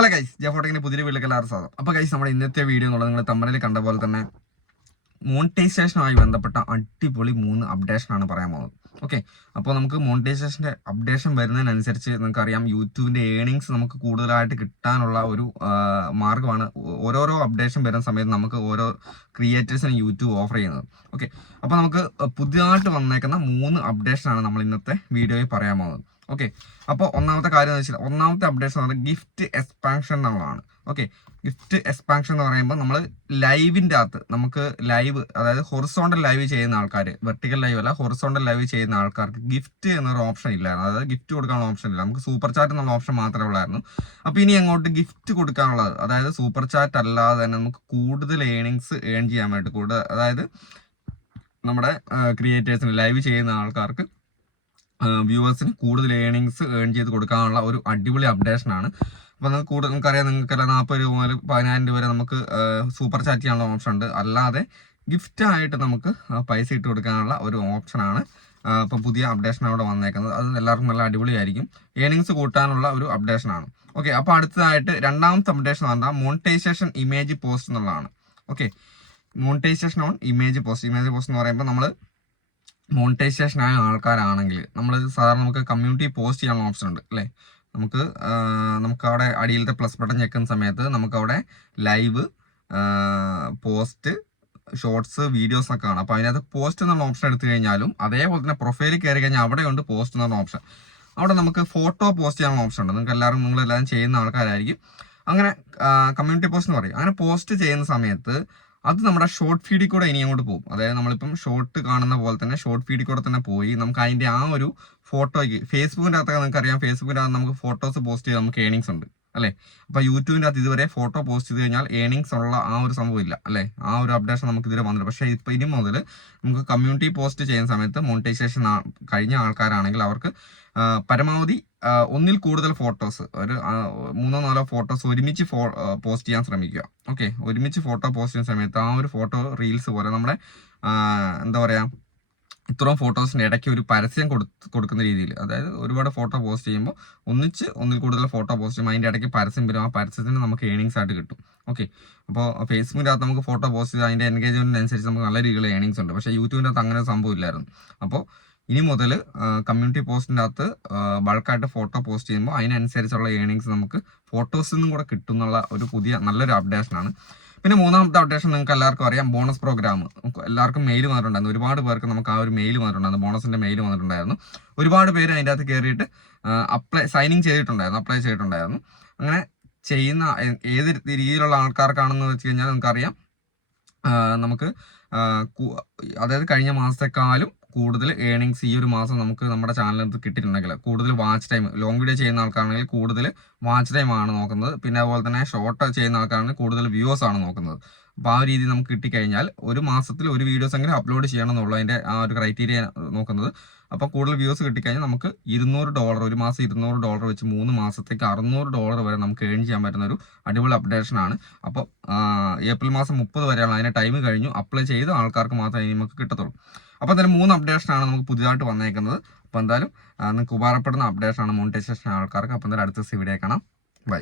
Hello guys, ജെഫോട്ടിക്കിന്റെ പുതിയ വീട്ടിലേക്ക് എല്ലാവരും സ്വാഗതം. അപ്പോൾ ഗൈസ്, നമ്മുടെ ഇന്നത്തെ വീഡിയോ എന്നുള്ളത് നിങ്ങൾ തമ്മിൽ കണ്ട പോലെ തന്നെ മോണിറ്റൈസേഷനുമായി ബന്ധപ്പെട്ട അടിപൊളി 3 അപ്ഡേഷനാണ് പറയാൻ പോകുന്നത്. ഓക്കെ, അപ്പോൾ നമുക്ക് മോണിറ്റൈസേഷൻ്റെ അപ്ഡേഷൻ വരുന്നതിനനുസരിച്ച് നിങ്ങൾക്കറിയാം യൂട്യൂബിൻ്റെ ഏണിങ്സ് നമുക്ക് കൂടുതലായിട്ട് കിട്ടാനുള്ള ഒരു മാർഗ്ഗമാണ്. ഓരോരോ അപ്ഡേഷൻ വരുന്ന സമയത്ത് നമുക്ക് ഓരോ ക്രിയേറ്റേഴ്സിന് യൂട്യൂബ് ഓഫർ ചെയ്യുന്നത്. ഓക്കെ, അപ്പോൾ നമുക്ക് പുതിയതായിട്ട് വന്നേക്കുന്ന 3 അപ്ഡേഷനാണ് നമ്മൾ ഇന്നത്തെ വീഡിയോയിൽ പറയാൻ പോകുന്നത്. ഓക്കെ, അപ്പോൾ ഒന്നാമത്തെ കാര്യം എന്ന് വെച്ചാൽ ഒന്നാമത്തെ അപ്ഡേഷൻ എന്ന് പറയുന്നത് ഗിഫ്റ്റ് എക്സ്പാൻഷൻ എന്നുള്ളതാണ്. ഓക്കെ, ഗിഫ്റ്റ് എക്സ്പാൻഷൻ എന്ന് പറയുമ്പോൾ നമ്മൾ ലൈവിൻ്റെ അകത്ത് നമുക്ക് ലൈവ്, അതായത് ഹൊറിസോണ്ടൽ ലൈവ് ചെയ്യുന്ന ആൾക്കാർ, വെർട്ടിക്കൽ ലൈവ് അല്ല ഹൊറിസോണ്ടൽ ലൈവ് ചെയ്യുന്ന ആൾക്കാർക്ക് ഗിഫ്റ്റ് എന്നൊരു ഓപ്ഷൻ ഇല്ലായിരുന്നു. അതായത് ഗിഫ്റ്റ് കൊടുക്കാനുള്ള ഓപ്ഷൻ ഇല്ല, നമുക്ക് സൂപ്പർ ചാറ്റ് എന്നുള്ള ഓപ്ഷൻ മാത്രമേ ഉള്ളായിരുന്നു. അപ്പോൾ ഇനി അങ്ങോട്ട് ഗിഫ്റ്റ് കൊടുക്കാനുള്ളത്, അതായത് സൂപ്പർ ചാറ്റ് അല്ലാതെ തന്നെ നമുക്ക് കൂടുതൽ ഏണിങ്സ് ഏൺ ചെയ്യാൻ വേണ്ടി കൂടുതൽ, അതായത് നമ്മുടെ ക്രിയേറ്റേഴ്സിന് ലൈവ് ചെയ്യുന്ന ആൾക്കാർക്ക് വ്യൂവേഴ്സിന് കൂടുതൽ ഏണിങ്സ് ഏൺ ചെയ്ത് കൊടുക്കാനുള്ള ഒരു അടിപൊളി അപ്ഡേഷനാണ്. അപ്പോൾ നിങ്ങൾക്കറിയാം, നിങ്ങൾക്കെല്ലാം 40 രൂപ മുതൽ 10,000 രൂപ വരെ നമുക്ക് സൂപ്പർ ചാറ്റ് ചെയ്യാനുള്ള ഓപ്ഷൻ ഉണ്ട്. അല്ലാതെ ഗിഫ്റ്റായിട്ട് നമുക്ക് പൈസ ഇട്ട് കൊടുക്കാനുള്ള ഒരു ഓപ്ഷനാണ് ഇപ്പോൾ പുതിയ അപ്ഡേഷൻ അവിടെ വന്നേക്കുന്നത്. അത് എല്ലാവർക്കും നല്ല അടിപൊളിയായിരിക്കും. ഏണിങ്സ് കൂട്ടാനുള്ള ഒരു അപ്ഡേഷനാണ്. ഓക്കെ, അപ്പോൾ അടുത്തതായിട്ട് രണ്ടാമത്തെ അപ്ഡേഷൻ എന്ന് പറഞ്ഞാൽ മോണിറ്റൈസേഷൻ ഇമേജ് പോസ്റ്റ് എന്നുള്ളതാണ്. Okay, monetisation on image post എന്ന് പറയുമ്പോൾ നമ്മൾ മോണിറ്റൈസേഷൻ ആയ ആൾക്കാരാണെങ്കിൽ നമ്മൾ സാധാരണ നമുക്ക് കമ്മ്യൂണിറ്റി പോസ്റ്റ് ചെയ്യാനുള്ള ഓപ്ഷൻ ഉണ്ട് അല്ലേ. നമുക്ക് അവിടെ അടിയിലത്തെ പ്ലസ് ബട്ടൺ ഞെക്കുന്ന സമയത്ത് നമുക്കവിടെ ലൈവ്, പോസ്റ്റ്, ഷോർട്സ്, വീഡിയോസ് ഒക്കെ കാണാം. അപ്പോൾ അതിനകത്ത് പോസ്റ്റ് എന്നുള്ള ഓപ്ഷൻ എടുത്തു കഴിഞ്ഞാലും അതേപോലെ തന്നെ പ്രൊഫൈലിൽ കയറി കഴിഞ്ഞാൽ അവിടെയുണ്ട് പോസ്റ്റ് എന്നുള്ള ഓപ്ഷൻ. അവിടെ നമുക്ക് ഫോട്ടോ പോസ്റ്റ് ചെയ്യാനുള്ള ഓപ്ഷൻ ഉണ്ട്. നിങ്ങളെല്ലാം ചെയ്യുന്ന ആൾക്കാരായിരിക്കും. അങ്ങനെ കമ്മ്യൂണിറ്റി പോസ്റ്റ് എന്ന് പറയും. അങ്ങനെ പോസ്റ്റ് ചെയ്യുന്ന സമയത്ത് അത് നമ്മുടെ ഷോർട്ട് ഫീഡിൽ കൂടെ ഇനി അങ്ങോട്ട് പോകും. അതായത് നമ്മളിപ്പം ഷോർട്ട് കാണുന്ന പോലെ തന്നെ ഷോർട്ട് ഫീഡിൽ കൂടെ തന്നെ പോയി നമുക്ക് അതിൻ്റെ ആ ഒരു ഫോട്ടോയ്ക്ക് ഫേസ്ബുക്കിൻ്റെ അകത്തൊക്കെ നിങ്ങൾക്കറിയാം, ഫേസ്ബുക്കിൻ്റെ അകത്ത് നമുക്ക് ഫോട്ടോസ് പോസ്റ്റ് ചെയ്ത് നമുക്ക് ഏണിങ്സ് ഉണ്ട് അല്ലേ. അപ്പോൾ യൂട്യൂബിൻ്റെ അകത്ത് ഇതുവരെ ഫോട്ടോ പോസ്റ്റ് ചെയ്ത് കഴിഞ്ഞാൽ ഏണിങ്സ് ഉള്ള ആ ഒരു സംഭവം ഇല്ല അല്ലേ. ആ ഒരു അപ്ഡേഷൻ നമുക്ക് ഇതുവരെ വന്നില്ല. പക്ഷേ ഇപ്പോൾ ഇനി മുതൽ നമുക്ക് കമ്മ്യൂണിറ്റി പോസ്റ്റ് ചെയ്യുന്ന സമയത്ത് മോണിറ്റൈസേഷൻ കഴിഞ്ഞ ആൾക്കാരാണെങ്കിൽ അവർക്ക് പരമാവധി ഒന്നിൽ കൂടുതൽ ഫോട്ടോസ്, ഒരു 3-4 ഫോട്ടോസ് ഒരുമിച്ച് പോസ്റ്റ് ചെയ്യാൻ ശ്രമിക്കുക. ഓക്കെ, ഒരുമിച്ച് ഫോട്ടോ പോസ്റ്റ് ചെയ്യുന്ന സമയത്ത് ആ ഒരു ഫോട്ടോ റീൽസ് പോലെ നമ്മുടെ എന്താ പറയുക, ഇത്രയും ഫോട്ടോസിൻ്റെ ഇടയ്ക്ക് ഒരു പരസ്യം കൊടുക്കുന്ന രീതിയിൽ, അതായത് ഒരുപാട് ഫോട്ടോ പോസ്റ്റ് ചെയ്യുമ്പോൾ ഒന്നിൽ കൂടുതൽ ഫോട്ടോ പോസ്റ്റ് ചെയ്യുമ്പോൾ അതിൻ്റെ ഇടയ്ക്ക് പരസ്യം വരും. ആ പരസ്യത്തിന് നമുക്ക് ഏണിങ്സ് ആയിട്ട് കിട്ടും. ഓക്കെ, അപ്പോൾ ഫേസ്ബുക്കിൻ്റെ അകത്ത് നമുക്ക് ഫോട്ടോ പോസ്റ്റ് ചെയ്ത് അതിൻ്റെ എൻഗേജ്മെൻറ്റിനനുസരിച്ച് നമുക്ക് നല്ല രീതിയിലുള്ള ഏണിങ്സ് ഉണ്ട്. പക്ഷേ യൂട്യൂബിൻ്റെ അകത്ത് അങ്ങനെ സംഭവം ഇല്ലായിരുന്നു. അപ്പോൾ ഇനി മുതൽ കമ്മ്യൂണിറ്റി പോസ്റ്റിൻ്റെ അകത്ത് ബൾക്കായിട്ട് ഫോട്ടോ പോസ്റ്റ് ചെയ്യുമ്പോൾ അതിനനുസരിച്ചുള്ള ഏണിങ്സ് നമുക്ക് ഫോട്ടോസിൽ നിന്നും കൂടെ കിട്ടുന്നുള്ള ഒരു പുതിയ നല്ലൊരു അപ്ഡേഷനാണ്. പിന്നെ മൂന്നാമത്തെ അപ്ഡേഷൻ നിങ്ങൾക്ക് എല്ലാവർക്കും അറിയാം, ബോണസ് പ്രോഗ്രാം. എല്ലാവർക്കും മെയിൽ വന്നിട്ടുണ്ടായിരുന്നു. ഒരുപാട് പേർക്ക് നമുക്ക് ആ ഒരു മെയിൽ വന്നിട്ടുണ്ടായിരുന്നു, ബോണസിൻ്റെ മെയിൽ വന്നിട്ടുണ്ടായിരുന്നു. ഒരുപാട് പേര് അതിൻ്റെ അകത്ത് കയറിയിട്ട് അപ്ലൈ ചെയ്തിട്ടുണ്ടായിരുന്നു. അങ്ങനെ ചെയ്യുന്ന ഏത് രീതിയിലുള്ള ആൾക്കാർക്കാണെന്ന് വെച്ച് കഴിഞ്ഞാൽ നിങ്ങൾക്കറിയാം, നമുക്ക് അതായത് കഴിഞ്ഞ മാസത്തെക്കാളും കൂടുതൽ ഏണിങ്സ് ഈ ഒരു മാസം നമുക്ക് നമ്മുടെ ചാനലിനകത്ത് കിട്ടിയിട്ടുണ്ടെങ്കിൽ, കൂടുതൽ വാച്ച് ടൈം, ലോങ് വീഡിയോ ചെയ്യുന്ന ആൾക്കാണെങ്കിൽ കൂടുതൽ വാച്ച് ടൈം ആണ് നോക്കുന്നത്. പിന്നെ അതുപോലെ തന്നെ ഷോർട്ട് ചെയ്യുന്ന ആൾക്കാണെങ്കിൽ കൂടുതൽ വ്യൂവേഴ്സ് ആണ് നോക്കുന്നത്. അപ്പോൾ ആ ഒരു രീതി നമുക്ക് കിട്ടിക്കഴിഞ്ഞാൽ ഒരു മാസത്തിൽ ഒരു വീഡിയോസ് എങ്കിലും അപ്ലോഡ് ചെയ്യണം എന്നുള്ളതിൻ്റെ ആ ഒരു ക്രൈറ്റീരിയ നോക്കുന്നത്. അപ്പോൾ കൂടുതൽ വ്യൂസ് കിട്ടിക്കഴിഞ്ഞാൽ നമുക്ക് $200, ഒരു മാസം $200 വെച്ച് 3 മാസത്തേക്ക് $600 വരെ നമുക്ക് ഏൺ ചെയ്യാൻ പറ്റുന്ന ഒരു അടിപൊളി അപ്ഡേഷനാണ്. അപ്പോൾ ഏപ്രിൽ മാസം 30 വരെയാണ് അതിൻ്റെ ടൈം കഴിഞ്ഞു. അപ്ലൈ ചെയ്ത ആൾക്കാർക്ക് മാത്രമേ നമുക്ക് കിട്ടത്തുള്ളൂ. അപ്പോൾ എന്തായാലും 3 അപ്ഡേഷനാണ് നമുക്ക് പുതിയതായിട്ട് വന്നേക്കുന്നത്. അപ്പോൾ എന്തായാലും നിങ്ങൾക്ക് ഉപകാരപ്പെടുന്ന അപ്ഡേഷനാണ് മോണിറ്റൈസേഷൻ ആൾക്കാർക്ക്. അപ്പോൾ എന്തായാലും അടുത്ത വീഡിയോ കാണാം. ബൈ.